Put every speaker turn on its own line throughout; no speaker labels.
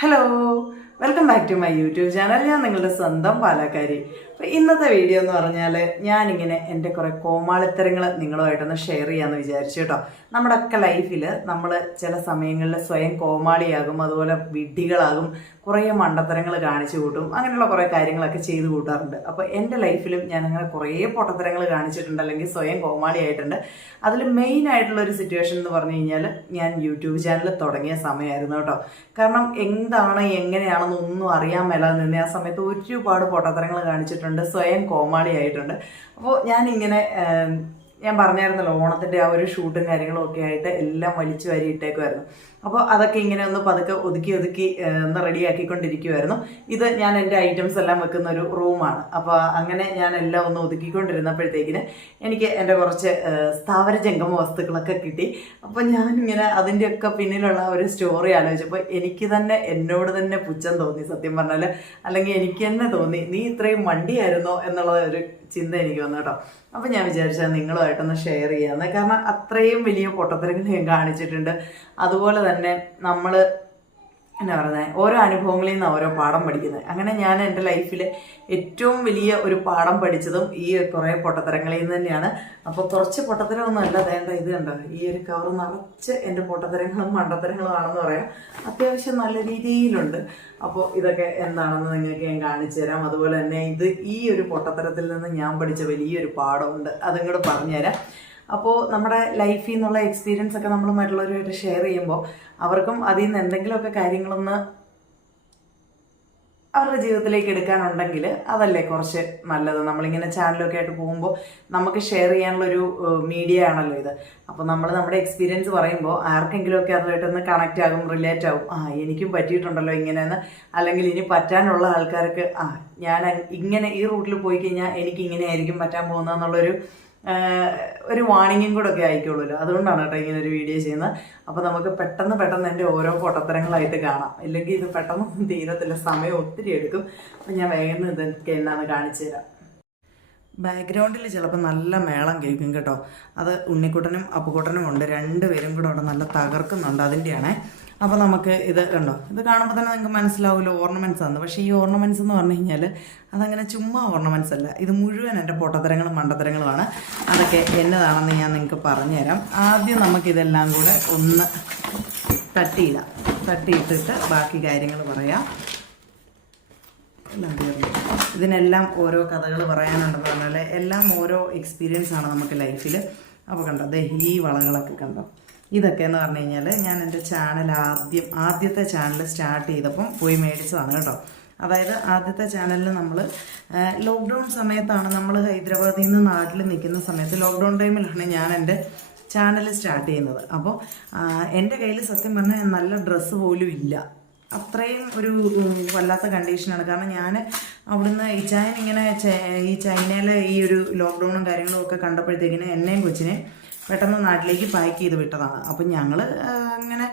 Hello welcome back to my YouTube channel ഞാൻ നിങ്ങളുടെ സ്വന്തം പാലക്കാരി. ഇന്നത്തെ വീഡിയോ എന്ന് പറഞ്ഞാൽ ഞാനിങ്ങനെ എന്റെ കുറേ കോമാളിത്തരങ്ങൾ നിങ്ങളുമായിട്ടൊന്ന് ഷെയർ ചെയ്യാമെന്ന് വിചാരിച്ചു കേട്ടോ. നമ്മുടെയൊക്കെ ലൈഫിൽ നമ്മൾ ചില സമയങ്ങളിൽ സ്വയം കോമാളിയാകും അതുപോലെ വിഡ്ഢികളാകും കുറേ മണ്ടത്തരങ്ങൾ കാണിച്ചു കൂട്ടും അങ്ങനെയുള്ള കുറേ കാര്യങ്ങളൊക്കെ ചെയ്തു കൂട്ടാറുണ്ട്. അപ്പോൾ എന്റെ ലൈഫിലും ഞാൻ അങ്ങനെ കുറേ പൊട്ടത്തരങ്ങൾ കാണിച്ചിട്ടുണ്ട് അല്ലെങ്കിൽ സ്വയം കോമാളിയായിട്ടുണ്ട്. അതിൽ മെയിൻ ആയിട്ടുള്ള ഒരു സിറ്റുവേഷൻ എന്ന് പറഞ്ഞു കഴിഞ്ഞാൽ ഞാൻ യൂട്യൂബ് ചാനൽ തുടങ്ങിയ സമയമായിരുന്നു കേട്ടോ. കാരണം എന്താണ് എങ്ങനെയാണെന്നൊന്നും അറിയാൻ മേലാതെ നിന്ന് ആ സമയത്ത് ഒരുപാട് പൊട്ടത്തരങ്ങൾ കാണിച്ചിട്ടുണ്ട്. സ്വയം കോമാളി ആയിട്ടുണ്ട്. അപ്പോൾ ഞാനിങ്ങനെ ഞാൻ പറഞ്ഞായിരുന്നല്ലോ ഓണത്തിന്റെ ആ ഒരു ഷൂട്ടും കാര്യങ്ങളും ഒക്കെ ആയിട്ട് എല്ലാം വലിച്ചു വാരി ഇട്ടേക്കുമായിരുന്നു അപ്പോൾ അതൊക്കെ ഇങ്ങനെ ഒന്ന് പതുക്കെ ഒതുക്കി ഒതുക്കി ഒന്ന് റെഡിയാക്കിക്കൊണ്ടിരിക്കുമായിരുന്നു ഇത് ഞാൻ എന്റെ ഐറ്റംസ് എല്ലാം വെക്കുന്ന ഒരു റൂമാണ്. അപ്പോൾ അങ്ങനെ ഞാൻ എല്ലാം ഒന്ന് ഒതുക്കിക്കൊണ്ടിരുന്നപ്പോഴത്തേക്കിന് എനിക്ക് എന്റെ കുറച്ച് സ്ഥാവര ജംഗമ വസ്തുക്കളൊക്കെ കിട്ടി. അപ്പോൾ ഞാനിങ്ങനെ അതിന്റെയൊക്കെ പിന്നിലുള്ള ഒരു സ്റ്റോറി ആലോചിച്ചപ്പോൾ എനിക്ക് തന്നെ എന്നോട് തന്നെ പുച്ഛം തോന്നി സത്യം പറഞ്ഞാൽ അല്ലെങ്കിൽ എനിക്ക് തന്നെ തോന്നി നീ ഇത്രയും വണ്ടിയായിരുന്നോ എന്നുള്ള ഒരു ചിന്ത എനിക്ക് വന്നു കേട്ടോ. അപ്പം ഞാൻ വിചാരിച്ചാൽ നിങ്ങളുമായിട്ടൊന്ന് ഷെയർ ചെയ്യാമെന്ന് കാരണം അത്രയും വലിയ പൊട്ടത്തരങ്ങൾ ഞാൻ കാണിച്ചിട്ടുണ്ട്. അതുപോലെ നമ്മൾ എന്നാ പറയുന്നത് ഓരോ അനുഭവങ്ങളിൽ നിന്ന് ഓരോ പാഠം പഠിക്കുന്നത്. അങ്ങനെ ഞാൻ എന്റെ ലൈഫിൽ ഏറ്റവും വലിയ ഒരു പാഠം പഠിച്ചതും ഈ കുറേ പൊട്ടത്തരങ്ങളിൽ നിന്ന് തന്നെയാണ്. അപ്പോൾ കുറച്ച് പൊട്ടത്തരമൊന്നും അല്ല വേണ്ട ഇത് കണ്ടോ? ഈ ഒരു കവർ നിറച്ച് എന്റെ പൊട്ടത്തരങ്ങളും മണ്ടത്തരങ്ങളും ആണെന്ന് പറയാം. അത്യാവശ്യം നല്ല രീതിയിലുണ്ട്. അപ്പോൾ ഇതൊക്കെ എന്താണെന്ന് നിങ്ങൾക്ക് ഞാൻ കാണിച്ചു തരാം. അതുപോലെ തന്നെ ഇത് ഈ ഒരു പൊട്ടത്തരത്തിൽ നിന്ന് ഞാൻ പഠിച്ച വലിയൊരു പാഠമുണ്ട്. അതും കൂടെ പറഞ്ഞുതരാം. അപ്പോൾ നമ്മുടെ ലൈഫിൽ നിന്നുള്ള എക്സ്പീരിയൻസ് ഒക്കെ നമ്മൾ മറ്റുള്ളവരുമായിട്ട് ഷെയർ ചെയ്യുമ്പോൾ അവർക്കും അതിൽ നിന്ന് എന്തെങ്കിലുമൊക്കെ കാര്യങ്ങളൊന്ന് അവരുടെ ജീവിതത്തിലേക്ക് എടുക്കാനുണ്ടെങ്കിൽ അതല്ലേ കുറച്ച് നല്ലത്. നമ്മളിങ്ങനെ ചാനലൊക്കെ ആയിട്ട് പോകുമ്പോൾ നമുക്ക് ഷെയർ ചെയ്യാനുള്ളൊരു മീഡിയ ആണല്ലോ ഇത്. അപ്പോൾ നമ്മൾ നമ്മുടെ എക്സ്പീരിയൻസ് പറയുമ്പോൾ ആർക്കെങ്കിലുമൊക്കെ അതുമായിട്ടൊന്ന് കണക്റ്റ് ആകും റിലേറ്റ് ആകും. ആ എനിക്കും പറ്റിയിട്ടുണ്ടല്ലോ ഇങ്ങനെയെന്ന്. അല്ലെങ്കിൽ ഇനി പറ്റാനുള്ള ആൾക്കാർക്ക് ആ ഞാൻ ഇങ്ങനെ ഈ റൂട്ടിൽ പോയി കഴിഞ്ഞാൽ എനിക്ക് ഇങ്ങനെ ആയിരിക്കും പറ്റാൻ പോകുന്നതെന്നുള്ളൊരു ഒരു വാണിങ്ങും കൂടെ ഒക്കെ ആയിക്കോളൂല്ലോ അതുകൊണ്ടാണ് കേട്ടോ ഇങ്ങനെ ഒരു വീഡിയോ ചെയ്യുന്നത്. അപ്പോൾ നമുക്ക് പെട്ടെന്ന് പെട്ടെന്ന് എന്റെ ഓരോ പൊട്ടത്തരങ്ങളായിട്ട് കാണാം. ഇല്ലെങ്കിൽ ഇത് പെട്ടെന്ന് തീരത്തില്ല. സമയം ഒത്തിരി എടുക്കും. അപ്പം ഞാൻ വേഗം ഇതൊക്കെ എന്നാന്ന് കാണിച്ചു തരാം. ബാക്ക്ഗ്രൗണ്ടിൽ ചിലപ്പോൾ നല്ല മേളം കേൾക്കും കേട്ടോ. അത് ഉണ്ണിക്കുട്ടനും അപ്പുക്കുട്ടനും ഉണ്ട്. രണ്ടുപേരും കൂടെ അവിടെ നല്ല തകർക്കുന്നുണ്ട്. അതിന്റെയാണേ. അപ്പോൾ നമുക്ക് ഇത് കണ്ടോ? ഇത് കാണുമ്പോൾ തന്നെ നിങ്ങൾക്ക് മനസ്സിലാവുമല്ലോ ഓർണമെന്റ്സ് ആണ് പക്ഷേ ഈ ഓർണമെന്റ്സ് എന്ന് പറഞ്ഞു കഴിഞ്ഞാൽ അതങ്ങനെ ചുമ്മാ ഓർണമെന്റ്സ് അല്ല. ഇത് മുഴുവൻ എന്റെ പൊട്ടത്തരങ്ങളും മണ്ടത്തരങ്ങളുമാണ്. അതൊക്കെ എന്നതാണെന്ന് ഞാൻ നിങ്ങൾക്ക് പറഞ്ഞുതരാം. ആദ്യം നമുക്കിതെല്ലാം കൂടെ ഒന്ന് തട്ടിയിടാം തട്ടിയിട്ടിട്ട് ബാക്കി കാര്യങ്ങൾ പറയാം. ഇതിനെല്ലാം ഓരോ കഥകൾ പറയാനുണ്ടെന്ന് പറഞ്ഞാൽ എല്ലാം ഓരോ എക്സ്പീരിയൻസ് ആണ് നമുക്ക് ലൈഫിൽ അപ്പോൾ കണ്ടോ? ദേ ഈ വളകളൊക്കെ കണ്ടോ? ഇതൊക്കെ എന്ന് പറഞ്ഞു കഴിഞ്ഞാൽ ഞാൻ എന്റെ ചാനൽ ആദ്യം ആദ്യത്തെ ചാനൽ സ്റ്റാർട്ട് ചെയ്തപ്പം പോയി മേടിച്ചതാണ് കേട്ടോ. അതായത് ആദ്യത്തെ ചാനലിൽ നമ്മൾ ലോക്ക്ഡൗൺ സമയത്താണ് നമ്മൾ ഹൈദരാബാദിൽ നിന്ന് നാട്ടിൽ നിൽക്കുന്ന സമയത്ത് ലോക്ക്ഡൗൺ ടൈമിലാണ് ഞാൻ എന്റെ ചാനൽ സ്റ്റാർട്ട് ചെയ്യുന്നത്. അപ്പോൾ എന്റെ കയ്യിൽ സത്യം പറഞ്ഞാൽ നല്ല ഡ്രസ്സ് പോലും ഇല്ല. അത്രയും ഒരു വല്ലാത്ത കണ്ടീഷനാണ് കാരണം ഞാൻ അവിടുന്ന് ഈ ചൈന ഇങ്ങനെ ഈ ചൈനയിലെ ഈ ഒരു ലോക്ക്ഡൗണും കാര്യങ്ങളും ഒക്കെ കണ്ടപ്പോഴത്തേക്കിന് എന്നെയും കൊച്ചിനെ പെട്ടെന്ന് നാട്ടിലേക്ക് പാക്ക് ചെയ്ത് വിട്ടതാണ്. അപ്പം ഞങ്ങൾ അങ്ങനെ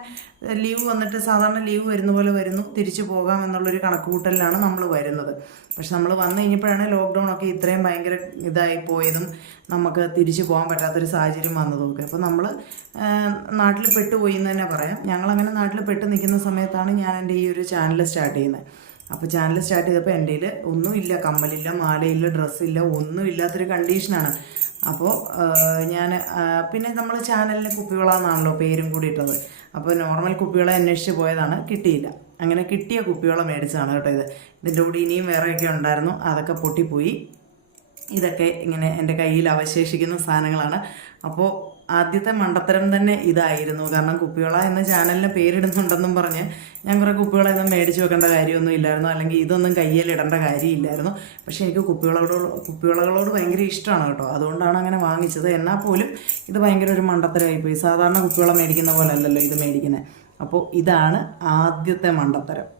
ലീവ് വന്നിട്ട് സാധാരണ ലീവ് വരുന്ന പോലെ വരുന്നു. തിരിച്ചു പോകാം എന്നുള്ളൊരു കണക്കുകൂട്ടലിലാണ് നമ്മൾ വരുന്നത്. പക്ഷെ നമ്മൾ വന്നു കഴിഞ്ഞപ്പോഴാണ് ലോക്ക്ഡൗൺ ഒക്കെ ഇത്രയും ഭയങ്കര ഇതായി പോയതും നമുക്ക് തിരിച്ചു പോകാൻ പറ്റാത്തൊരു സാഹചര്യം വന്നതും ഒക്കെ അപ്പോൾ നമ്മൾ നാട്ടിൽ പെട്ടുപോയി എന്ന് തന്നെ പറയാം. ഞങ്ങളങ്ങനെ നാട്ടിൽ പെട്ട് നിൽക്കുന്ന സമയത്താണ് ഞാൻ എന്റെ ഈ ഒരു ചാനൽ സ്റ്റാർട്ട് ചെയ്യുന്നത്. അപ്പോൾ ചാനൽ സ്റ്റാർട്ട് ചെയ്തപ്പോൾ എന്റെ ഒന്നുമില്ല കമ്മലില്ല മാലയില്ല ഡ്രസ്സില്ല ഒന്നും ഇല്ലാത്തൊരു കണ്ടീഷനാണ് അപ്പോൾ ഞാൻ പിന്നെ നമ്മൾ ചാനലിന് കുപ്പിവള പേരും കൂടി ഇട്ടത് അപ്പോൾ നോർമൽ കുപ്പിവള അന്വേഷിച്ച് പോയതാണ് കിട്ടിയില്ല. അങ്ങനെ കിട്ടിയ കുപ്പിവെള്ളം മേടിച്ചതാണ് കേട്ടോ ഇത്. ഇതിന്റെ കൂടി ഇനിയും വേറെയൊക്കെ ഉണ്ടായിരുന്നു അതൊക്കെ പൊട്ടിപ്പോയി. ഇതൊക്കെ ഇങ്ങനെ എന്റെ കയ്യിൽ അവശേഷിക്കുന്ന സാധനങ്ങളാണ്. അപ്പോൾ ആദ്യത്തെ മണ്ടത്തരം തന്നെ ഇതായിരുന്നു. കാരണം കുപ്പിവെള്ള എന്ന ചാനലിന് പേരിടുന്നുണ്ടെന്നും പറഞ്ഞ് ഞാൻ കുറേ കുപ്പികളൊന്നും മേടിച്ച് വെക്കേണ്ട കാര്യമൊന്നും ഇല്ലായിരുന്നു. അല്ലെങ്കിൽ ഇതൊന്നും കയ്യിൽ ഇടേണ്ട കാര്യമില്ലായിരുന്നു. പക്ഷെ എനിക്ക് കുപ്പികളോട് കുപ്പികളോട് ഭയങ്കര ഇഷ്ടമാണ് കേട്ടോ. അതുകൊണ്ടാണ് അങ്ങനെ വാങ്ങിച്ചത്. എന്നാൽ പോലും ഇത് ഭയങ്കര ഒരു മണ്ടത്തരമായിപ്പോയി സാധാരണ കുപ്പികളെ മേടിക്കുന്ന പോലെ അല്ലല്ലോ ഇത് മേടിക്കുന്നത് അപ്പോൾ ഇതാണ് ആദ്യത്തെ മണ്ടത്തരം.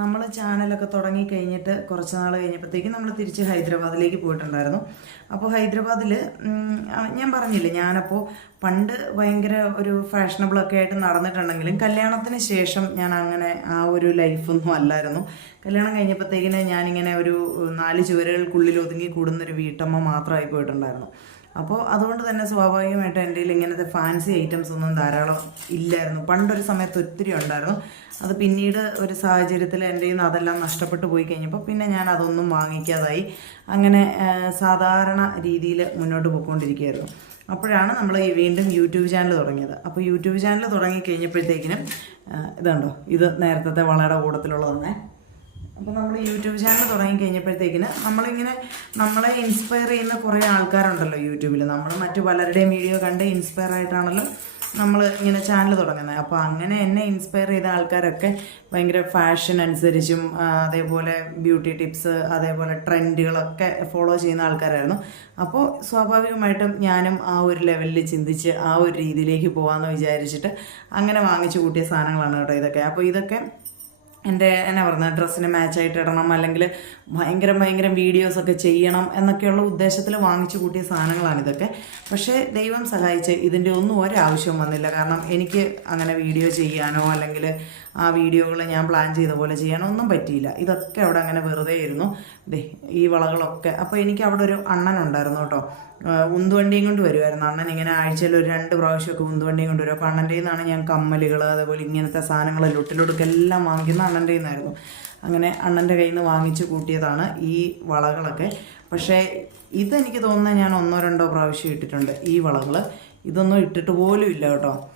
നമ്മൾ ചാനലൊക്കെ തുടങ്ങി കഴിഞ്ഞിട്ട് കുറച്ച് നാൾ കഴിഞ്ഞപ്പോഴത്തേക്കും നമ്മൾ തിരിച്ച് ഹൈദരാബാദിലേക്ക് പോയിട്ടുണ്ടായിരുന്നു. അപ്പോൾ ഹൈദരാബാദിൽ ഞാൻ പറഞ്ഞില്ലേ ഞാനപ്പോൾ പണ്ട് ഭയങ്കര ഒരു ഫാഷനബിളൊക്കെ ആയിട്ട് നടന്നിട്ടുണ്ടെങ്കിലും കല്യാണത്തിന് ശേഷം ഞാൻ അങ്ങനെ ആ ഒരു ലൈഫൊന്നും അല്ലായിരുന്നു. കല്യാണം കഴിഞ്ഞപ്പോഴത്തേക്കിന് ഞാനിങ്ങനെ ഒരു നാല് ചുവരുകൾക്കുള്ളിൽ ഒതുങ്ങി കൂടുന്നൊരു വീട്ടമ്മ മാത്രമായി പോയിട്ടുണ്ടായിരുന്നു. അപ്പോൾ അതുകൊണ്ട് തന്നെ സ്വാഭാവികമായിട്ട് എന്റെ കയ്യിൽ ഇങ്ങനത്തെ ഫാൻസി ഐറ്റംസ് ഒന്നും ധാരാളം ഇല്ലായിരുന്നു. പണ്ടൊരു സമയത്ത് ഒത്തിരി ഉണ്ടായിരുന്നു. അത് പിന്നീട് ഒരു സാഹചര്യത്തിൽ എന്റെ കയ്യിൽ നിന്ന് അതെല്ലാം നഷ്ടപ്പെട്ടു പോയി കഴിഞ്ഞപ്പോൾ പിന്നെ ഞാൻ അതൊന്നും വാങ്ങിക്കാതായി. അങ്ങനെ സാധാരണ രീതിയിൽ മുന്നോട്ട് പോയിക്കൊണ്ടിരിക്കുകയായിരുന്നു. അപ്പോഴാണ് നമ്മൾ ഈ വീണ്ടും യൂട്യൂബ് ചാനൽ തുടങ്ങിയത്. അപ്പോൾ യൂട്യൂബ് ചാനൽ തുടങ്ങി കഴിഞ്ഞപ്പോഴത്തേക്കിനും ഇതുണ്ടോ? ഇത് നേരത്തെ വളയുടെ കൂട്ടത്തിലുള്ളതാണ് അപ്പോൾ നമ്മൾ യൂട്യൂബ് ചാനൽ തുടങ്ങി കഴിഞ്ഞപ്പോഴത്തേക്കിന് നമ്മളിങ്ങനെ നമ്മളെ ഇൻസ്പയർ ചെയ്യുന്ന കുറേ ആൾക്കാരുണ്ടല്ലോ യൂട്യൂബിൽ നമ്മൾ മറ്റു പലരുടെയും വീഡിയോ കണ്ട് ഇൻസ്പയർ ആയിട്ടാണല്ലോ നമ്മൾ ഇങ്ങനെ ചാനൽ തുടങ്ങുന്നത്. അപ്പോൾ അങ്ങനെ എന്നെ ഇൻസ്പയർ ചെയ്ത ആൾക്കാരൊക്കെ ഭയങ്കര ഫാഷൻ അനുസരിച്ചും അതേപോലെ ബ്യൂട്ടി ടിപ്സ് അതേപോലെ ട്രെൻഡുകളൊക്കെ ഫോളോ ചെയ്യുന്ന ആൾക്കാരായിരുന്നു. അപ്പോൾ സ്വാഭാവികമായിട്ടും ഞാനും ആ ഒരു ലെവലിൽ ചിന്തിച്ച് ആ ഒരു രീതിയിലേക്ക് പോകാമെന്ന് വിചാരിച്ചിട്ട് അങ്ങനെ വാങ്ങിച്ചു കൂട്ടിയ സാധനങ്ങളാണ് കേട്ടോ ഇതൊക്കെ. അപ്പോൾ ഇതൊക്കെ എന്റെ എന്നാ പറഞ്ഞ ഡ്രസ്സിന് മാച്ചായിട്ട് ഇടണം. അല്ലെങ്കിൽ ഭയങ്കര ഭയങ്കര വീഡിയോസൊക്കെ ചെയ്യണം എന്നൊക്കെയുള്ള ഉദ്ദേശത്തിൽ വാങ്ങിച്ചു കൂട്ടിയ സാധനങ്ങളാണ് ഇതൊക്കെ. പക്ഷേ ദൈവം സഹായിച്ച് ഇതിന്റെ ഒന്നും ഒരാവശ്യവും വന്നില്ല. കാരണം എനിക്ക് അങ്ങനെ വീഡിയോ ചെയ്യാനോ അല്ലെങ്കിൽ ആ വീഡിയോകൾ ഞാൻ പ്ലാൻ ചെയ്ത പോലെ ചെയ്യാനോ ഒന്നും പറ്റിയില്ല. ഇതൊക്കെ അവിടെ അങ്ങനെ വെറുതെ ഇരുന്നു. ദേ ഈ വളകളൊക്കെ. അപ്പോൾ എനിക്ക് അവിടെ ഒരു അണ്ണൻ ഉണ്ടായിരുന്നു കേട്ടോ. ഉന്തുവണ്ടിയും കൊണ്ട് വരുമായിരുന്നു അണ്ണൻ ഇങ്ങനെ ആഴ്ചയിൽ ഒരു രണ്ട് പ്രാവശ്യമൊക്കെ ഉന്തുവണ്ടിയും കൊണ്ട് വരും. അപ്പോൾ അണ്ണന്റെ നിന്നാണ് ഞാൻ കമ്മലുകൾ അതേപോലെ ഇങ്ങനത്തെ സാധനങ്ങൾ ലൊട്ടിലൊടുക്കെല്ലാം വാങ്ങിക്കുന്ന അണ്ണന്റെ നിന്നായിരുന്നു അങ്ങനെ അണ്ണന്റെ കയ്യിൽ നിന്ന് വാങ്ങിച്ചു കൂട്ടിയതാണ് ഈ വളകളൊക്കെ. പക്ഷേ ഇതെനിക്ക് തോന്നുന്നത് ഞാൻ ഒന്നോ രണ്ടോ പ്രാവശ്യം ഇട്ടിട്ടുണ്ട് ഈ വളകൾ ഇതൊന്നും ഇട്ടിട്ട് പോലും ഇല്ല കേട്ടോ.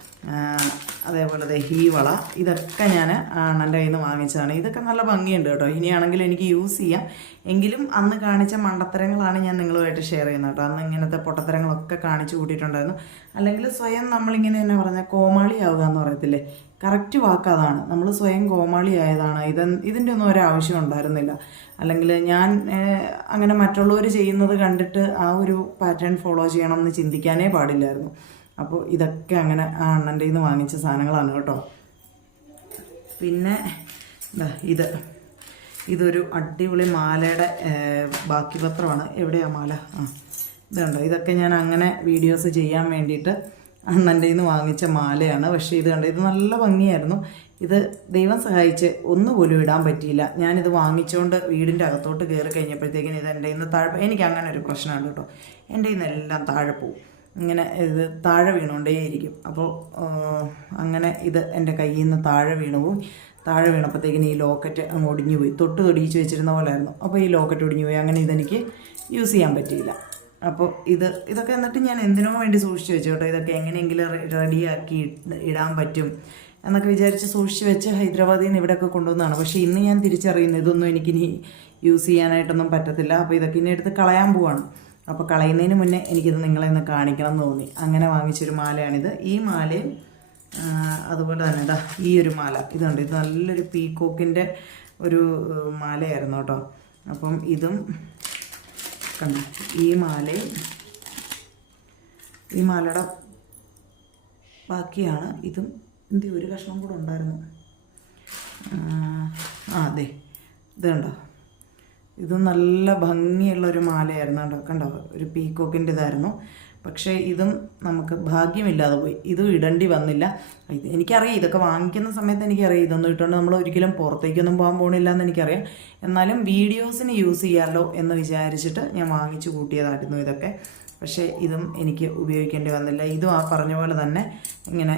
അതേപോലെ ദേ ഈ വള. ഇതൊക്കെ ഞാൻ അണ്ണന്റെ കയ്യിൽ നിന്ന് വാങ്ങിച്ചതാണ്. ഇതൊക്കെ നല്ല ഭംഗിയുണ്ട് കേട്ടോ. ഇനിയാണെങ്കിൽ എനിക്ക് യൂസ് ചെയ്യാം. എങ്കിലും അന്ന് കാണിച്ച മണ്ടത്തരങ്ങളാണ് ഞാൻ നിങ്ങളുമായിട്ട് ഷെയർ ചെയ്യുന്നത് കേട്ടോ. അന്ന് ഇങ്ങനത്തെ പൊട്ടത്തരങ്ങളൊക്കെ കാണിച്ചു കൂട്ടിയിട്ടുണ്ടായിരുന്നു. അല്ലെങ്കിൽ സ്വയം നമ്മളിങ്ങനെ തന്നെ പറഞ്ഞാൽ കോമാളിയാവുക എന്ന് പറയത്തില്ലേ? കറക്റ്റ് വാക്ക് അതാണ്. നമ്മൾ സ്വയം കോമാളി ആയതാണ് ഇത് ഇതിന്റെ ഒന്നും ഒരാവശ്യം ഉണ്ടായിരുന്നില്ല. അല്ലെങ്കിൽ ഞാൻ അങ്ങനെ മറ്റുള്ളവർ ചെയ്യുന്നത് കണ്ടിട്ട് ആ ഒരു പാറ്റേൺ ഫോളോ ചെയ്യണം എന്ന് ചിന്തിക്കാനേ പാടില്ലായിരുന്നു. അപ്പോൾ ഇതൊക്കെ അങ്ങനെ ആ അണ്ണന്റെ നിന്ന് വാങ്ങിച്ച സാധനങ്ങളാണ് കേട്ടോ. പിന്നെ ഇത്. ഇതൊരു അടിപൊളി മാലയുടെ ബാക്കി പത്രമാണ്. എവിടെയാണ് മാല? ആ ഇതുണ്ടോ? ഇതൊക്കെ ഞാൻ അങ്ങനെ വീഡിയോസ് ചെയ്യാൻ വേണ്ടിയിട്ട് അണ്ണന്റെ നിന്ന് വാങ്ങിച്ച മാലയാണ്. പക്ഷേ ഇത് കണ്ടോ? ഇത് നല്ല ഭംഗിയായിരുന്നു. ഇത് ദൈവം സഹായിച്ച് ഒന്നുപോലും ഇടാൻ പറ്റിയില്ല. ഞാനിത് വാങ്ങിച്ചുകൊണ്ട് വീടിന്റെ അകത്തോട്ട് കയറി കഴിഞ്ഞപ്പോഴത്തേക്കിന് ഇത് എന്റെ ഇന്ന് താഴെ എനിക്ക് അങ്ങനെ ഒരു പ്രശ്നമുണ്ട് കേട്ടോ. എന്റെ ഇന്ന് എല്ലാം താഴെ പോവും. ഇങ്ങനെ ഇത് താഴെ വീണുകൊണ്ടേയിരിക്കും. അപ്പോൾ അങ്ങനെ ഇത് എന്റെ കയ്യിൽ നിന്ന് താഴെ വീണു പോയി താഴെ വീണപ്പോഴത്തേക്കിന് ഈ ലോക്കറ്റ് അങ്ങ് ഒടിഞ്ഞു പോയി തൊട്ട് തൊടിയിച്ച് വെച്ചിരുന്ന പോലെയായിരുന്നു അപ്പോൾ ഈ ലോക്കറ്റ് ഒടിഞ്ഞു പോയി അങ്ങനെ ഇതെനിക്ക് യൂസ് ചെയ്യാൻ പറ്റിയില്ല. അപ്പോൾ ഇത് ഇതൊക്കെ എന്നിട്ട് ഞാൻ എന്തിനോ വേണ്ടി സൂക്ഷിച്ച് വെച്ചു കേട്ടോ? ഇതൊക്കെ എങ്ങനെയെങ്കിലും റെഡിയാക്കി ഇടാൻ പറ്റും എന്നൊക്കെ വിചാരിച്ച് സൂക്ഷിച്ച് വെച്ച് ഹൈദരാബാദിൽ നിന്ന് ഇവിടെയൊക്കെ കൊണ്ടുവന്നതാണ്. പക്ഷേ ഇന്ന് ഞാൻ തിരിച്ചറിയുന്നു ഇതൊന്നും എനിക്കിനി യൂസ് ചെയ്യാനായിട്ടൊന്നും പറ്റത്തില്ല. അപ്പോൾ ഇതൊക്കെ ഇനി എടുത്ത് കളയാൻ പോവാണ്. അപ്പോൾ കളയുന്നതിന് മുന്നേ എനിക്കിത് നിങ്ങളെ ഒന്ന് കാണിക്കണം എന്ന് തോന്നി. അങ്ങനെ വാങ്ങിച്ചൊരു മാലയാണിത്. ഈ മാലയും അതുപോലെ തന്നെ ഇതാ ഈ ഒരു മാല. ഇതുണ്ട് ഇത് നല്ലൊരു പീക്കോക്കിന്റെ ഒരു മാലയായിരുന്നു കേട്ടോ. അപ്പം ഇതും കണ്ടോ. ഈ മാലയും ഈ മാലയുടെ ബാക്കിയാണ് ഇതും. എന്തി ഒരു കഷ്ണം കൂടെ ഉണ്ടായിരുന്നു. ആ, അതെ ഇത് കണ്ടോ? ഇത് നല്ല ഭംഗിയുള്ള ഒരു മാലയായിരുന്നു കണ്ടോ? കണ്ടോ ഒരു പീക്കോക്കിന്റെ ഇതായിരുന്നു പക്ഷേ ഇതും നമുക്ക് ഭാഗ്യമില്ലാതെ പോയി. ഇതും ഇടേണ്ടി വന്നില്ല. എനിക്കറിയാം ഇതൊക്കെ വാങ്ങിക്കുന്ന സമയത്ത് എനിക്കറിയാം ഇതൊന്നും ഇട്ടുകൊണ്ട് നമ്മൾ ഒരിക്കലും പുറത്തേക്കൊന്നും പോകാൻ പോകണില്ല എന്ന് എനിക്കറിയാം. എന്നാലും വീഡിയോസിന് യൂസ് ചെയ്യാമല്ലോ എന്ന് വിചാരിച്ചിട്ട് ഞാൻ വാങ്ങിച്ചു കൂട്ടിയതായിരുന്നു ഇതൊക്കെ. പക്ഷേ ഇതും എനിക്ക് ഉപയോഗിക്കേണ്ടി വന്നില്ല. ഇതും ആ പറഞ്ഞ പോലെ തന്നെ ഇങ്ങനെ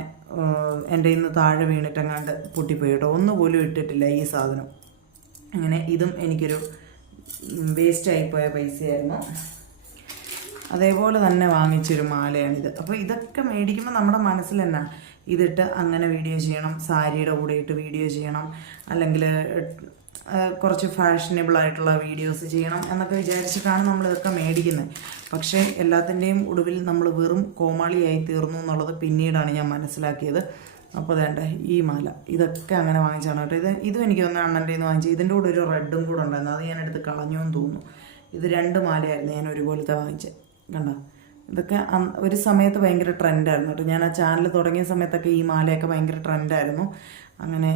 എന്റെ ഇന്ന് താഴെ വീണിട്ടെങ്ങാണ്ട് പൊട്ടിപ്പോയി കേട്ടോ. ഒന്നുപോലും ഇട്ടിട്ടില്ല ഈ സാധനം. അങ്ങനെ ഇതും എനിക്കൊരു വേസ്റ്റായിപ്പോയ പൈസയായിരുന്നു. അതേപോലെ തന്നെ വാങ്ങിച്ചൊരു മാലയാണിത്. അപ്പോൾ ഇതൊക്കെ മേടിക്കുമ്പോൾ നമ്മുടെ മനസ്സിൽ തന്നെ ഇതിട്ട് അങ്ങനെ വീഡിയോ ചെയ്യണം സാരിയുടെ കൂടെ ഇട്ട് വീഡിയോ ചെയ്യണം അല്ലെങ്കിൽ കുറച്ച് ഫാഷനബിൾ ആയിട്ടുള്ള വീഡിയോസ് ചെയ്യണം എന്നൊക്കെ വിചാരിച്ചിട്ടാണ് നമ്മൾ ഇതൊക്കെ മേടിക്കുന്നത് പക്ഷേ എല്ലാത്തിന്റെയും ഒടുവിൽ നമ്മൾ വെറും കോമാളിയായി തീർന്നു എന്നുള്ളത് പിന്നീടാണ് ഞാൻ മനസ്സിലാക്കിയത്. അപ്പോൾ വേണ്ട ഈ മാല. ഇതൊക്കെ അങ്ങനെ വാങ്ങിച്ചാണ് കേട്ടോ. ഇത് ഇതും എനിക്ക് തോന്നുന്നു അണ്ണന്റെ നിന്ന് വാങ്ങിച്ചു ഇതിന്റെ കൂടെ ഒരു റെഡും കൂടെ ഉണ്ടായിരുന്നു. അത് ഞാൻ എടുത്ത് കളഞ്ഞു എന്ന് തോന്നുന്നു. ഇത് രണ്ട് മാലയായിരുന്നു ഞാൻ ഒരുപോലത്തെ വാങ്ങിച്ചത്. കണ്ടോ? ഇതൊക്കെ ഒരു സമയത്ത് ഭയങ്കര ട്രെൻഡായിരുന്നു കേട്ടോ. ഞാൻ ആ ചാനൽ തുടങ്ങിയ സമയത്തൊക്കെ ഈ മാലയൊക്കെ ഭയങ്കര ട്രെൻഡായിരുന്നു. അങ്ങനെ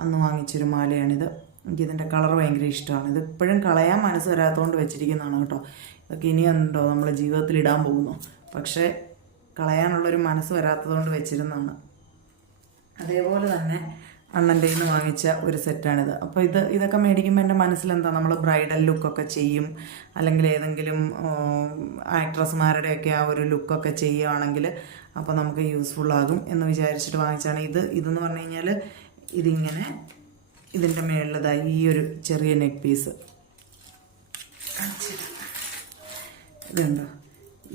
അന്ന് വാങ്ങിച്ചൊരു മാലയാണിത്. എനിക്കിതിന്റെ കളർ ഭയങ്കര ഇഷ്ടമാണ്. ഇത് ഇപ്പോഴും കളയാൻ മനസ്സ് വരാത്തതുകൊണ്ട് വെച്ചിരിക്കുന്നതാണ് കേട്ടോ. ഇതൊക്കെ ഇനി ഉണ്ടോ നമ്മൾ ജീവിതത്തിൽ ഇടാൻ പോകുന്നു. പക്ഷേ കളയാനുള്ളൊരു മനസ്സ് വരാത്തതുകൊണ്ട് വെച്ചിരുന്നതാണ്. അതേപോലെ തന്നെ അണ്ണന്റെ നിന്ന് വാങ്ങിച്ച ഒരു സെറ്റാണിത്. അപ്പോൾ ഇത് ഇതൊക്കെ മേടിക്കുമ്പോൾ എന്റെ മനസ്സിലെന്താ? നമ്മൾ ബ്രൈഡൽ ലുക്കൊക്കെ ചെയ്യും. അല്ലെങ്കിൽ ഏതെങ്കിലും ആക്ട്രസ്മാരുടെയൊക്കെ ആ ഒരു ലുക്കൊക്കെ ചെയ്യുകയാണെങ്കിൽ അപ്പോൾ നമുക്ക് യൂസ്ഫുൾ ആകും എന്ന് വിചാരിച്ചിട്ട് വാങ്ങിച്ചാണ് ഇത് ഇതെന്ന് പറഞ്ഞു കഴിഞ്ഞാൽ ഇതിങ്ങനെ ഇതിന്റെ മേളിലതായി ഈ ഒരു ചെറിയ നെക്ക് പീസ്. ഇതുണ്ടോ?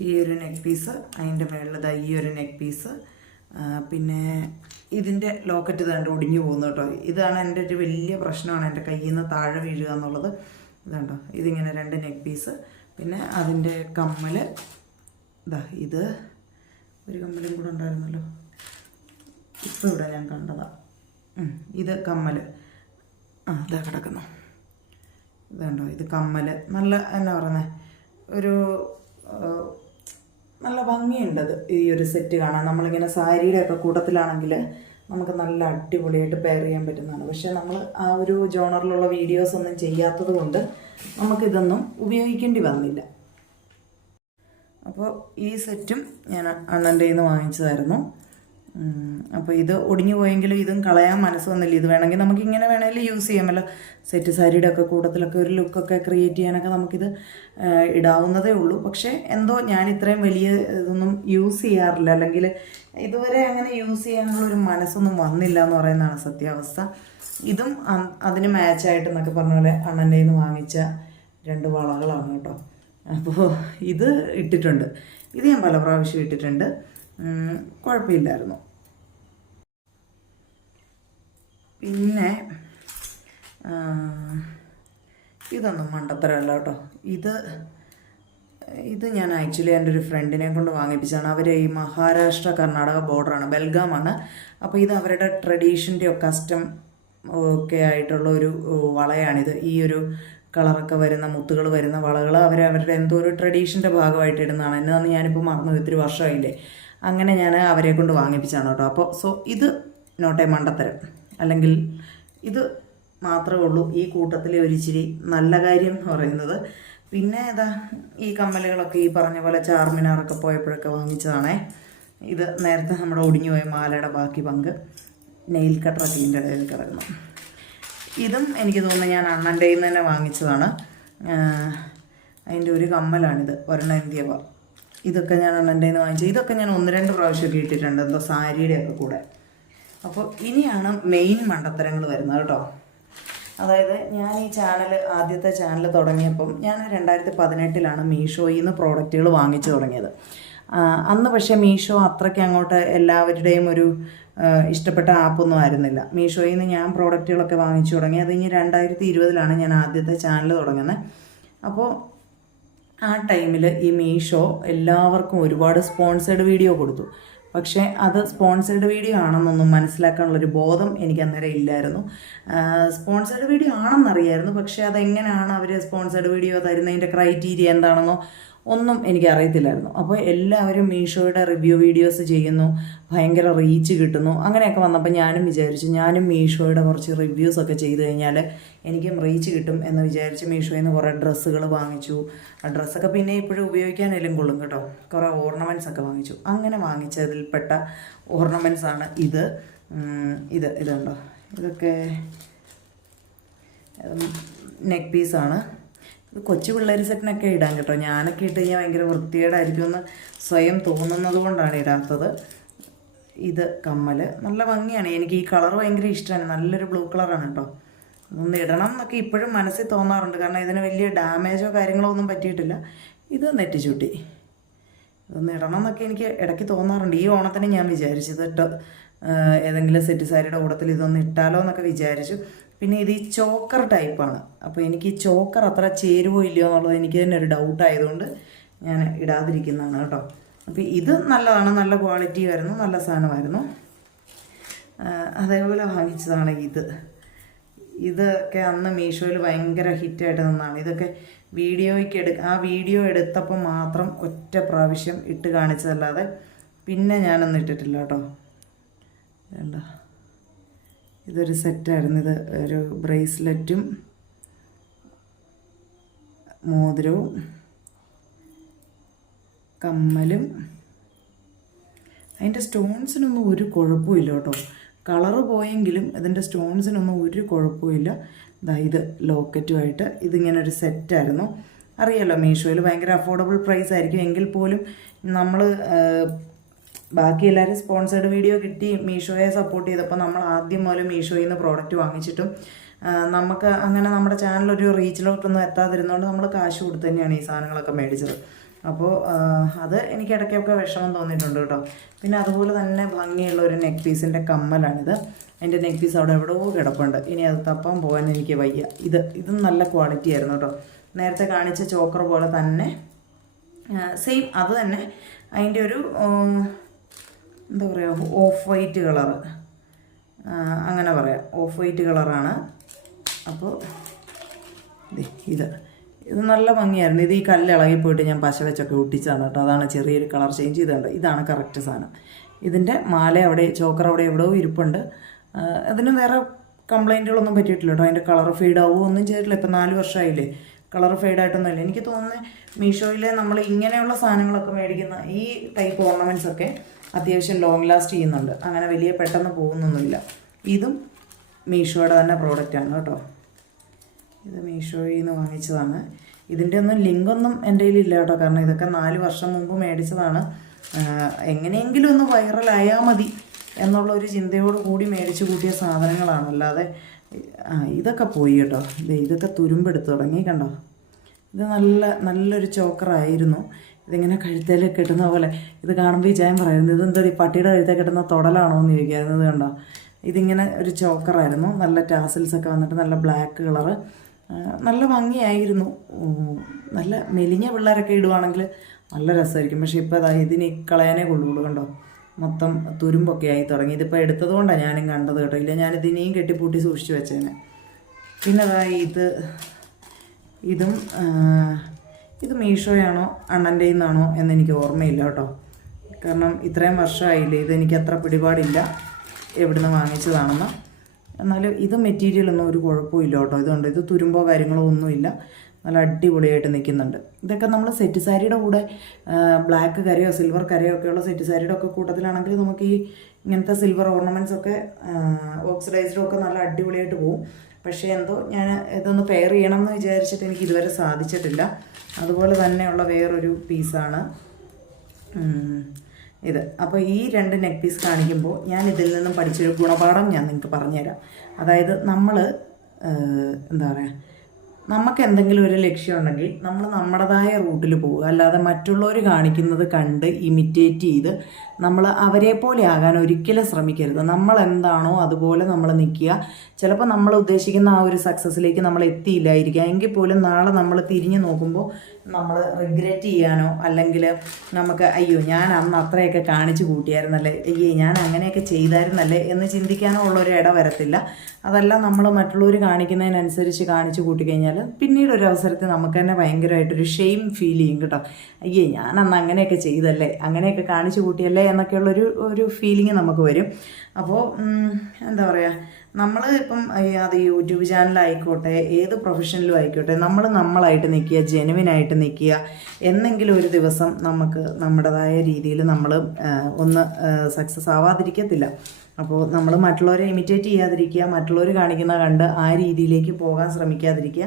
ഈ ഒരു നെക്ക് പീസ് അതിന്റെ മേളിലതായി ഈ ഒരു നെക്ക് പീസ്. പിന്നെ ഇതിന്റെ ലോക്കറ്റ് ഇതാണ്ട് ഒടിഞ്ഞു പോകുന്നു കേട്ടോ. ഇതാണ് എന്റെ ഒരു വലിയ പ്രശ്നമാണ് എന്റെ കയ്യിൽ നിന്ന് താഴെ വീഴുക എന്നുള്ളത്. ഇതുണ്ടോ ഇതിങ്ങനെ രണ്ട് നെക്ക് പീസ് പിന്നെ അതിന്റെ കമ്മൽ ഇതാ ഇത് ഒരു കമ്മലും കൂടെ ഉണ്ടായിരുന്നല്ലോ. ഇപ്പോൾ ഇവിടെ ഞാൻ കണ്ടതാ. ഇത് കമ്മൽ ആ ഇതാ കിടക്കുന്നു. ഇതുണ്ടോ ഇത് കമ്മൽ നല്ല എന്നാ പറയുന്നത് ഒരു നല്ല ഭംഗിയുണ്ടത് ഈ ഒരു സെറ്റ് കാണാൻ. നമ്മളിങ്ങനെ സാരിയുടെ ഒക്കെ കൂട്ടത്തിലാണെങ്കിൽ നമുക്ക് നല്ല അടിപൊളിയായിട്ട് പെയർ ചെയ്യാൻ പറ്റുന്നതാണ്. പക്ഷേ നമ്മൾ ആ ഒരു ജോണറിലുള്ള വീഡിയോസ് ഒന്നും ചെയ്യാത്തത് കൊണ്ട് നമുക്കിതൊന്നും ഉപയോഗിക്കേണ്ടി വന്നില്ല. അപ്പോൾ ഈ സെറ്റും ഞാൻ അണ്ണന്റെ നിന്ന് വാങ്ങിച്ചതായിരുന്നു. അപ്പോൾ ഇത് ഒടിഞ്ഞു പോയെങ്കിലും ഇതും കളയാൻ മനസ്സ് വന്നില്ല. ഇത് വേണമെങ്കിൽ നമുക്ക് ഇങ്ങനെ വേണമെങ്കിൽ യൂസ് ചെയ്യാമല്ലോ. സെറ്റ് സാരിയുടെ ഒക്കെ കൂട്ടത്തിലൊക്കെ ഒരു ലുക്കൊക്കെ ക്രിയേറ്റ് ചെയ്യാനൊക്കെ നമുക്കിത് ഇടാവുന്നതേ ഉള്ളൂ. പക്ഷേ എന്തോ ഞാൻ ഇത്രയും വലിയ ഇതൊന്നും യൂസ് ചെയ്യാറില്ല. അല്ലെങ്കിൽ ഇതുവരെ അങ്ങനെ യൂസ് ചെയ്യാനുള്ള ഒരു മനസ്സൊന്നും വന്നില്ല എന്ന് പറയുന്നതാണ് സത്യാവസ്ഥ. ഇതും അതിന് മാച്ചായിട്ട് എന്നൊക്കെ പറഞ്ഞ പോലെ അണ്ണന്റെ നിന്ന് വാങ്ങിച്ച രണ്ട് വളകളാണ് കേട്ടോ. അപ്പോൾ ഇത് ഇട്ടിട്ടുണ്ട്. ഇത് ഞാൻ പല പ്രാവശ്യം ഇട്ടിട്ടുണ്ട്. കുഴപ്പമില്ലായിരുന്നു. പിന്നെ ഇതൊന്നും മണ്ടത്തരമല്ല കേട്ടോ. ഇത് ഇത് ഞാൻ ആക്ച്വലി എന്റെ ഒരു ഫ്രണ്ടിനെ കൊണ്ട് വാങ്ങിപ്പിച്ചാണ് അവർ ഈ മഹാരാഷ്ട്ര കർണാടക ബോർഡറാണ് ബെൽഗാമാണ്. അപ്പോൾ ഇത് അവരുടെ ട്രഡീഷന്റെയോ കസ്റ്റം ഒക്കെ ആയിട്ടുള്ള ഒരു വളയാണിത്. ഈ ഒരു കളറൊക്കെ വരുന്ന മുത്തുകൾ വരുന്ന വളകൾ അവർ അവരുടെ എന്തോ ഒരു ട്രഡീഷന്റെ ഭാഗമായിട്ട് ഇടുന്നതാണ് എന്നാന്ന് ഞാനിപ്പോൾ മറന്നു ഇത്തിരി വർഷമായില്ലേ. അങ്ങനെ ഞാൻ അവരെ കൊണ്ട് വാങ്ങിപ്പിച്ചാണ് കേട്ടോ. അപ്പോൾ സോ ഇത് നോട്ടെ മണ്ടത്തരം. അല്ലെങ്കിൽ ഇത് മാത്രമേ ഉള്ളൂ ഈ കൂട്ടത്തിലെ ഒരിച്ചിരി നല്ല കാര്യം എന്ന് പറയുന്നത്. പിന്നെ ഏതാ ഈ കമ്മലുകളൊക്കെ ഈ പറഞ്ഞ പോലെ ചാർമിനാറൊക്കെ പോയപ്പോഴൊക്കെ വാങ്ങിച്ചതാണേ. ഇത് നേരത്തെ നമ്മുടെ ഒടിഞ്ഞു പോയ മാലയുടെ ബാക്കി പങ്ക് നെയിൽ കട്ടറൊക്കെ ഇതിന്റെ ഇടയിൽ കിടക്കുന്നു. ഇതും എനിക്ക് തോന്നുന്നു ഞാൻ അണ്ണന്റെ നിന്ന് തന്നെ വാങ്ങിച്ചതാണ്. അതിന്റെ ഒരു കമ്മലാണിത്. ഒരെണ്ണം എന്തിയവ ഇതൊക്കെ ഞാൻ അണ്ണന്റെ നിന്ന് വാങ്ങിച്ചത് ഇതൊക്കെ ഞാൻ ഒന്ന് രണ്ട് പ്രാവശ്യമൊക്കെ ഇട്ടിട്ടുണ്ട് എന്തോ സാരിയുടെ ഒക്കെ കൂടെ. അപ്പോൾ ഇനിയാണ് മെയിൻ മണ്ടത്തരങ്ങൾ വരുന്നത് കേട്ടോ. അതായത് ഞാൻ ഈ ചാനൽ ആദ്യത്തെ ചാനൽ തുടങ്ങിയപ്പം ഞാൻ രണ്ടായിരത്തി പതിനെട്ടിലാണ് മീഷോയിൽ നിന്ന് പ്രോഡക്റ്റുകൾ വാങ്ങിച്ചു തുടങ്ങിയത്. അന്ന് പക്ഷേ മീഷോ അത്രയ്ക്ക് അങ്ങോട്ട് എല്ലാവരുടെയും ഒരു ഇഷ്ടപ്പെട്ട ആപ്പൊന്നും ആയിരുന്നില്ല. മീഷോയിൽ നിന്ന് ഞാൻ പ്രോഡക്റ്റുകളൊക്കെ വാങ്ങിച്ചു തുടങ്ങി. അത് ഇനി രണ്ടായിരത്തി ഇരുപതിലാണ് ഞാൻ ആദ്യത്തെ ചാനൽ തുടങ്ങുന്നത്. അപ്പോൾ ആ ടൈമിൽ ഈ മീഷോ എല്ലാവർക്കും ഒരുപാട് സ്പോൺസേഡ് വീഡിയോ കൊടുത്തു. പക്ഷേ അത് സ്പോൺസേഡ് വീഡിയോ ആണെന്നൊന്നും മനസ്സിലാക്കാനുള്ളൊരു ബോധം എനിക്ക് അന്നേരം ഇല്ലായിരുന്നു. സ്പോൺസേഡ് വീഡിയോ ആണെന്നറിയായിരുന്നു. പക്ഷേ അതെങ്ങനെയാണ് അവർ സ്പോൺസേഡ് വീഡിയോ തരുന്നതിന്റെ ക്രൈറ്റീരിയ എന്താണെന്നോ ഒന്നും എനിക്ക് അറിയത്തില്ലായിരുന്നു അപ്പോൾ എല്ലാവരും മീഷോയുടെ റിവ്യൂ വീഡിയോസ് ചെയ്യുന്നു ഭയങ്കര റീച്ച് കിട്ടുന്നു. അങ്ങനെയൊക്കെ വന്നപ്പോൾ ഞാനും വിചാരിച്ചു ഞാനും മീഷോയുടെ കുറച്ച് റിവ്യൂസ് ഒക്കെ ചെയ്ത് കഴിഞ്ഞാൽ എനിക്കും റീച്ച് കിട്ടും എന്ന് വിചാരിച്ച് മീഷോയിൽ നിന്ന് കുറേ ഡ്രസ്സുകൾ വാങ്ങിച്ചു. ആ ഡ്രസ്സൊക്കെ പിന്നെ ഇപ്പോഴും ഉപയോഗിക്കാനെല്ലാം കൊള്ളും കേട്ടോ. കുറേ ഓർണമെന്റ്സ് ഒക്കെ വാങ്ങിച്ചു. അങ്ങനെ വാങ്ങിച്ചതിൽപ്പെട്ട ഓർണമെന്റ്സ് ആണ് ഇത്. ഇത് ഇതുണ്ടോ ഇതൊക്കെ നെക്ക് പീസാണ് ഇത് കൊച്ചു പിള്ളേർ സെറ്റിനൊക്കെ ഇടാൻ കേട്ടോ. ഞാനൊക്കെ ഇട്ട് കഴിഞ്ഞാൽ ഭയങ്കര വൃത്തികേടായിരിക്കും എന്ന് സ്വയം തോന്നുന്നത് കൊണ്ടാണ് ഇടാത്തത്. ഇത് കമ്മൽ നല്ല ഭംഗിയാണ്. എനിക്ക് ഈ കളർ ഭയങ്കര ഇഷ്ടമാണ് നല്ലൊരു ബ്ലൂ കളറാണ് കേട്ടോ. ഒന്ന് ഇടണം എന്നൊക്കെ ഇപ്പോഴും മനസ്സിൽ തോന്നാറുണ്ട്. കാരണം ഇതിന് വലിയ ഡാമേജോ കാര്യങ്ങളോ ഒന്നും പറ്റിയിട്ടില്ല. ഇത് നെറ്റിച്ചൂട്ടി. ഇതൊന്ന് ഇടണം എന്നൊക്കെ എനിക്ക് ഇടയ്ക്ക് തോന്നാറുണ്ട്. ഈ ഓണത്തിന് ഞാൻ വിചാരിച്ചു ഇതിട്ട് ഏതെങ്കിലും സെറ്റ് സാരിയുടെ കൂടത്തിൽ ഇതൊന്ന് ഇട്ടാലോ എന്നൊക്കെ വിചാരിച്ചു. പിന്നെ ഇത് ഈ ചോക്കർ ടൈപ്പാണ് അപ്പോൾ എനിക്ക് ഈ ചോക്കർ അത്ര ചേരുവോ ഇല്ലയോ എന്നുള്ളത് എനിക്ക് തന്നെ ഒരു ഡൗട്ട് ആയതുകൊണ്ട് ഞാൻ ഇടാതിരിക്കുന്നതാണ് കേട്ടോ. അപ്പോൾ ഇത് നല്ലതാണ് നല്ല ക്വാളിറ്റി ആയിരുന്നു നല്ല സാധനമായിരുന്നു. അതേപോലെ വാങ്ങിച്ചതാണ് ഇത്. ഇതൊക്കെ അന്ന് മീഷോയിൽ ഭയങ്കര ഹിറ്റായിട്ട് നിന്നാണ്. ഇതൊക്കെ വീഡിയോയ്ക്ക് എടു ആ വീഡിയോ എടുത്തപ്പോൾ മാത്രം ഒറ്റ പ്രാവശ്യം ഇട്ട് കാണിച്ചതല്ലാതെ പിന്നെ ഞാനൊന്നും ഇട്ടിട്ടില്ല കേട്ടോ. വേണ്ട. ഇതൊരു സെറ്റായിരുന്നു. ഇത് ഒരു ബ്രേസ്ലെറ്റും മോതിരവും കമ്മലും. അതിന്റെ സ്റ്റോൺസിനൊന്നും ഒരു കുഴപ്പമില്ല കേട്ടോ. കളറ് പോയെങ്കിലും ഇതിന്റെ സ്റ്റോൺസിനൊന്നും ഒരു കുഴപ്പമില്ല. ഇതാ ഇത് ലോക്കറ്റുമായിട്ട് ഇതിങ്ങനൊരു സെറ്റായിരുന്നു. അറിയാലോ മീഷോയിൽ ഭയങ്കര അഫോർഡബിൾ പ്രൈസ് ആയിരിക്കും എങ്കിൽ പോലും നമ്മൾ ബാക്കി എല്ലാവരും സ്പോൺസേഡ് വീഡിയോ കിട്ടി. മീഷോയെ സപ്പോർട്ട് ചെയ്തപ്പോൾ നമ്മൾ ആദ്യം മുതൽ മീഷോയിൽ നിന്ന് പ്രോഡക്റ്റ് വാങ്ങിച്ചിട്ടും നമുക്ക് അങ്ങനെ നമ്മുടെ ചാനൽ ഒരു റീച്ചിലോട്ടൊന്നും എത്താതിരുന്നതുകൊണ്ട് നമ്മൾ കാശ് കൊടുത്ത് തന്നെയാണ് ഈ സാധനങ്ങളൊക്കെ മേടിച്ചത്. അപ്പോൾ അത് എനിക്ക് ഇടയ്ക്കൊക്കെ വിഷമം തോന്നിയിട്ടുണ്ട് കേട്ടോ. പിന്നെ അതുപോലെ തന്നെ ഭംഗിയുള്ള ഒരു നെക്ക് പീസിന്റെ കമ്മലാണിത്. എന്റെ നെക്ക് പീസ് അവിടെ എവിടെയോ കിടപ്പുണ്ട്. ഇനി അത് തപ്പാൻ പോകാൻ എനിക്ക് വയ്യ. ഇത് ഇതും നല്ല ക്വാളിറ്റി ആയിരുന്നു കേട്ടോ. നേരത്തെ കാണിച്ച ചോക്കർ പോലെ തന്നെ സെയിം അത് തന്നെ. അതിന്റെ ഒരു എന്താ പറയുക ഓഫ് വൈറ്റ് കളറ് അങ്ങനെ പറയാം. ഓഫ് വൈറ്റ് കളറാണ് അപ്പോൾ ഇത്. ഇത് നല്ല ഭംഗിയായിരുന്നു. ഇത് ഈ കല്ല് ഇളകിപ്പോയിട്ട് ഞാൻ പശ വെച്ചൊക്കെ ഒട്ടിച്ചതാണ് കേട്ടോ. അതാണ് ചെറിയൊരു കളർ ചേഞ്ച് ചെയ്തുകൊണ്ട് ഇതാണ് കറക്റ്റ് സാധനം. ഇതിന്റെ മാല അവിടെ ചോക്കർ അവിടെ എവിടെയോ ഇരിപ്പുണ്ട്. അതിന് വേറെ കംപ്ലൈന്റുകളൊന്നും പറ്റിയിട്ടില്ല കേട്ടോ. അതിന്റെ കളർ ഫെയ്ഡ് ആവുമോ ഒന്നും ചെയ്തിട്ടില്ല. ഇപ്പം നാല് വർഷമായില്ലേ കളർ ഫെയ്ഡ് ആയിട്ടൊന്നുമില്ല എനിക്ക് തോന്നുന്നത് മീഷോയിലെ നമ്മൾ ഇങ്ങനെയുള്ള സാധനങ്ങളൊക്കെ മേടിക്കുന്ന ഈ ടൈപ്പ് ഓർണമെന്റ്സ് ഒക്കെ അത്യാവശ്യം ലോങ് ലാസ്റ്റ് ചെയ്യുന്നുണ്ട്. അങ്ങനെ വലിയ പെട്ടെന്ന് പോകുന്നൊന്നുമില്ല. ഇതും മീഷോയുടെ തന്നെ പ്രോഡക്റ്റാണ് കേട്ടോ. ഇത് മീഷോയിൽ നിന്ന് വാങ്ങിച്ചതാണ്. ഇതിന്റെ ഒന്നും ലിങ്കൊന്നും എന്റെ കയ്യിലില്ല കേട്ടോ. കാരണം ഇതൊക്കെ നാല് വർഷം മുമ്പ് മേടിച്ചതാണ്. എങ്ങനെയെങ്കിലും ഒന്ന് വൈറലായാൽ മതി എന്നുള്ള ഒരു ചിന്തയോട് കൂടി മേടിച്ച് കൂട്ടിയ സാധനങ്ങളാണ്. അല്ലാതെ ഇതൊക്കെ പോയി കേട്ടോ. ഇത് ഇതൊക്കെ തുരുമ്പെടുത്ത് തുടങ്ങി കണ്ടോ? ഇത് നല്ല നല്ലൊരു ചോക്കറായിരുന്നു. ഇതിങ്ങനെ കഴുത്തേൽ കെട്ടുന്ന പോലെ ഇത് കാണുമ്പോൾ ഈ ചായം പറയുന്നത് ഇതെന്താ ഈ പട്ടിയുടെ കഴുത്തേ കെട്ടുന്ന തൊടലാണോ എന്ന് ചോദിക്കുന്നത് കണ്ടോ? ഇതിങ്ങനെ ഒരു ചോക്കറായിരുന്നു. നല്ല ടാസിൽസ് ഒക്കെ വന്നിട്ട് നല്ല ബ്ലാക്ക് കളറ്. നല്ല ഭംഗിയായിരുന്നു. നല്ല മെലിഞ്ഞ പിള്ളേരൊക്കെ ഇടുവാണെങ്കിൽ നല്ല രസമായിരിക്കും. പക്ഷേ ഇപ്പോൾ അതാ ഇതിന് കളയാനേ കൊള്ളുള്ളൂ കണ്ടോ? മൊത്തം തുരുമ്പൊക്കെ ആയി തുടങ്ങി. ഇതിപ്പോൾ എടുത്തതുകൊണ്ടാണ് ഞാനും കണ്ടത് കേട്ടോ. ഇല്ല ഞാൻ ഇതിനെയും കെട്ടിപ്പൂട്ടി സൂക്ഷിച്ചു വെച്ചേനെ. പിന്നെ അതാ ഇത് ഇത് മീഷോയാണോ അണ്ണന്റെ നിന്നാണോ എന്നെനിക്ക് ഓർമ്മയില്ല കേട്ടോ. കാരണം ഇത്രയും വർഷമായില്ലേ ഇതെനിക്ക് അത്ര പിടിപാടില്ല എവിടുന്ന് വാങ്ങിച്ചതാണെന്ന്. എന്നാലും ഇത് മെറ്റീരിയലൊന്നും ഒരു കുഴപ്പമില്ല കേട്ടോ. ഇതുകൊണ്ട് ഇത് തുരുമ്പോ കാര്യങ്ങളോ ഒന്നുമില്ല. നല്ല അടിപൊളിയായിട്ട് നിൽക്കുന്നുണ്ട്. ഇതൊക്കെ നമ്മൾ സെറ്റ് സാരിയുടെ കൂടെ ബ്ലാക്ക് കരയോ സിൽവർ കരയോ ഒക്കെയുള്ള സെറ്റ് സാരിയുടെ ഒക്കെ കൂട്ടത്തിലാണെങ്കിൽ നമുക്ക് ഈ ഇങ്ങനത്തെ സിൽവർ ഓർണമെന്റ്സ് ഒക്കെ ഓക്സിഡൈസ്ഡും ഒക്കെ നല്ല അടിപൊളിയായിട്ട് പോകും പക്ഷേ എന്തോ ഞാൻ ഇതൊന്ന് പെയർ ചെയ്യണം എന്ന് വിചാരിച്ചിട്ട് എനിക്ക് ഇതുവരെ സാധിച്ചിട്ടില്ല. അതുപോലെ തന്നെയുള്ള വേറൊരു പീസാണ്. ഇത്. അപ്പോൾ ഈ രണ്ട് നെക്ക് പീസ് കാണിക്കുമ്പോൾ ഞാൻ ഇതിൽ നിന്നും പഠിച്ചൊരു ഗുണപാഠം ഞാൻ നിങ്ങൾക്ക് പറഞ്ഞുതരാം. അതായത് നമ്മൾ എന്താ പറയുക നമുക്ക് എന്തെങ്കിലും ഒരു ലക്ഷ്യം ഉണ്ടെങ്കിൽ നമ്മൾ നമ്മുടേതായ റൂട്ടിൽ പോവുക. അല്ലാതെ മറ്റുള്ളവർ കാണിക്കുന്നത് കണ്ട് ഇമിറ്റേറ്റ് ചെയ്ത് നമ്മൾ അവരെ പോലെ ആകാൻ ഒരിക്കലും ശ്രമിക്കരുത്. നമ്മൾ എന്താണോ അതുപോലെ നമ്മൾ നിൽക്കുക. ചിലപ്പോൾ നമ്മൾ ഉദ്ദേശിക്കുന്ന ആ ഒരു സക്സസ്സിലേക്ക് നമ്മൾ എത്തിയില്ലായിരിക്കാം എങ്കിൽ പോലും നാളെ നമ്മൾ തിരിഞ്ഞു നോക്കുമ്പോൾ നമ്മൾ റിഗ്രറ്റ് ചെയ്യാനോ അല്ലെങ്കിൽ നമുക്ക് അയ്യോ ഞാൻ അന്ന് അത്രയൊക്കെ കാണിച്ചു കൂട്ടിയായിരുന്നല്ലേ? അയ്യേ ഞാൻ അങ്ങനെയൊക്കെ ചെയ്തായിരുന്നല്ലേ? എന്ന് ചിന്തിക്കാനോ ഉള്ളൊരു ഇട വരത്തില്ല. അതെല്ലാം നമ്മൾ മറ്റുള്ളവർ കാണിക്കുന്നതിനനുസരിച്ച് കാണിച്ചു കൂട്ടിക്കഴിഞ്ഞാൽ പിന്നീട് ഒരു അവസരത്തിൽ നമുക്ക് തന്നെ ഭയങ്കരമായിട്ടൊരു ഷെയിം ഫീൽ ചെയ്യും കേട്ടോ. അയ്യേ ഞാൻ അന്ന് അങ്ങനെയൊക്കെ ചെയ്തല്ലേ? അങ്ങനെയൊക്കെ കാണിച്ചു കൂട്ടിയല്ലേ? എന്നൊക്കെയുള്ളൊരു ഒരു ഫീലിംഗ് നമുക്ക് വരും. അപ്പോൾ എന്താ പറയുക നമ്മൾ ഇപ്പം അത് യൂട്യൂബ് ചാനലായിക്കോട്ടെ ഏത് പ്രൊഫഷനിലും ആയിക്കോട്ടെ നമ്മൾ നമ്മളായിട്ട് നിൽക്കുക ജെനുവിനായിട്ട് നിൽക്കുക. എന്നെങ്കിലും ഒരു ദിവസം നമുക്ക് നമ്മുടേതായ രീതിയിൽ നമ്മൾ ഒന്ന് സക്സസ് ആവാതിരിക്കത്തില്ല. അപ്പോൾ നമ്മൾ മറ്റുള്ളവരെ ഇമിറ്റേറ്റ് ചെയ്യാതിരിക്കുക മറ്റുള്ളവർ കാണിക്കുന്ന കണ്ട് ആ രീതിയിലേക്ക് പോകാൻ ശ്രമിക്കാതിരിക്കുക.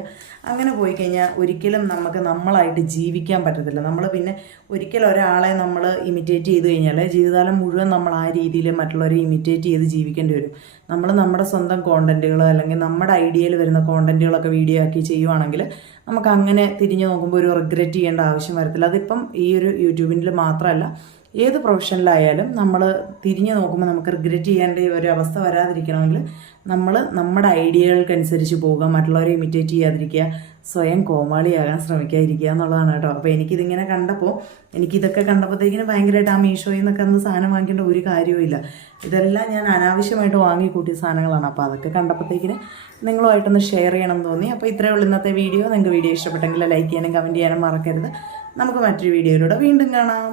അങ്ങനെ പോയി കഴിഞ്ഞാൽ ഒരിക്കലും നമുക്ക് നമ്മളായിട്ട് ജീവിക്കാൻ പറ്റത്തില്ല. നമ്മൾ പിന്നെ ഒരിക്കലും ഒരാളെ നമ്മൾ ഇമിറ്റേറ്റ് ചെയ്ത് കഴിഞ്ഞാൽ ജീവിതകാലം മുഴുവൻ നമ്മൾ ആ രീതിയിൽ മറ്റുള്ളവരെ ഇമിറ്റേറ്റ് ചെയ്ത് ജീവിക്കേണ്ടി വരും. നമ്മൾ നമ്മുടെ സ്വന്തം കോണ്ടന്റുകൾ അല്ലെങ്കിൽ നമ്മുടെ ഐഡിയയിൽ വരുന്ന കോണ്ടന്റുകളൊക്കെ വീഡിയോ ആക്കി ചെയ്യുവാണെങ്കിൽ നമുക്ക് അങ്ങനെ തിരിഞ്ഞു നോക്കുമ്പോൾ ഒരു റിഗ്രറ്റ് ചെയ്യേണ്ട ആവശ്യം വരത്തില്ല. അതിപ്പം ഈ ഒരു യൂട്യൂബിൽ മാത്രമല്ല ഏത് പ്രൊഫഷനിലായാലും നമ്മൾ തിരിഞ്ഞു നോക്കുമ്പോൾ നമുക്ക് റിഗ്രറ്റ് ചെയ്യേണ്ട ഒരു അവസ്ഥ വരാതിരിക്കണമെങ്കിൽ നമ്മൾ നമ്മുടെ ഐഡിയകൾക്കനുസരിച്ച് പോവുക മറ്റുള്ളവരെ ഇമിറ്റേറ്റ് ചെയ്യാതിരിക്കുക സ്വയം കോമാളിയാകാൻ ശ്രമിക്കാതിരിക്കുക എന്നുള്ളതാണ് കേട്ടോ. അപ്പോൾ എനിക്കിതിങ്ങനെ കണ്ടപ്പോൾ എനിക്കിതൊക്കെ കണ്ടപ്പോഴത്തേക്കിനും ഭയങ്കരമായിട്ട് ആ മീഷോയിൽ നിന്നൊക്കെ അന്ന് സാധനം വാങ്ങിക്കേണ്ട ഒരു കാര്യവുമില്ല. ഇതെല്ലാം ഞാൻ അനാവശ്യമായിട്ട് വാങ്ങിക്കൂട്ടിയ സാധനങ്ങളാണ്. അപ്പോൾ അതൊക്കെ കണ്ടപ്പോഴത്തേക്കിന് നിങ്ങളുമായിട്ടൊന്ന് ഷെയർ ചെയ്യണം തോന്നി. അപ്പോൾ ഇത്രയേ ഉള്ളൂ ഇന്നത്തെ വീഡിയോ. നിങ്ങൾക്ക് വീഡിയോ ഇഷ്ടപ്പെട്ടെങ്കിൽ ലൈക്ക് ചെയ്യാനും കമന്റ് ചെയ്യാനും മറക്കരുത്. നമുക്ക് മറ്റൊരു വീഡിയോയിലൂടെ വീണ്ടും കാണാം.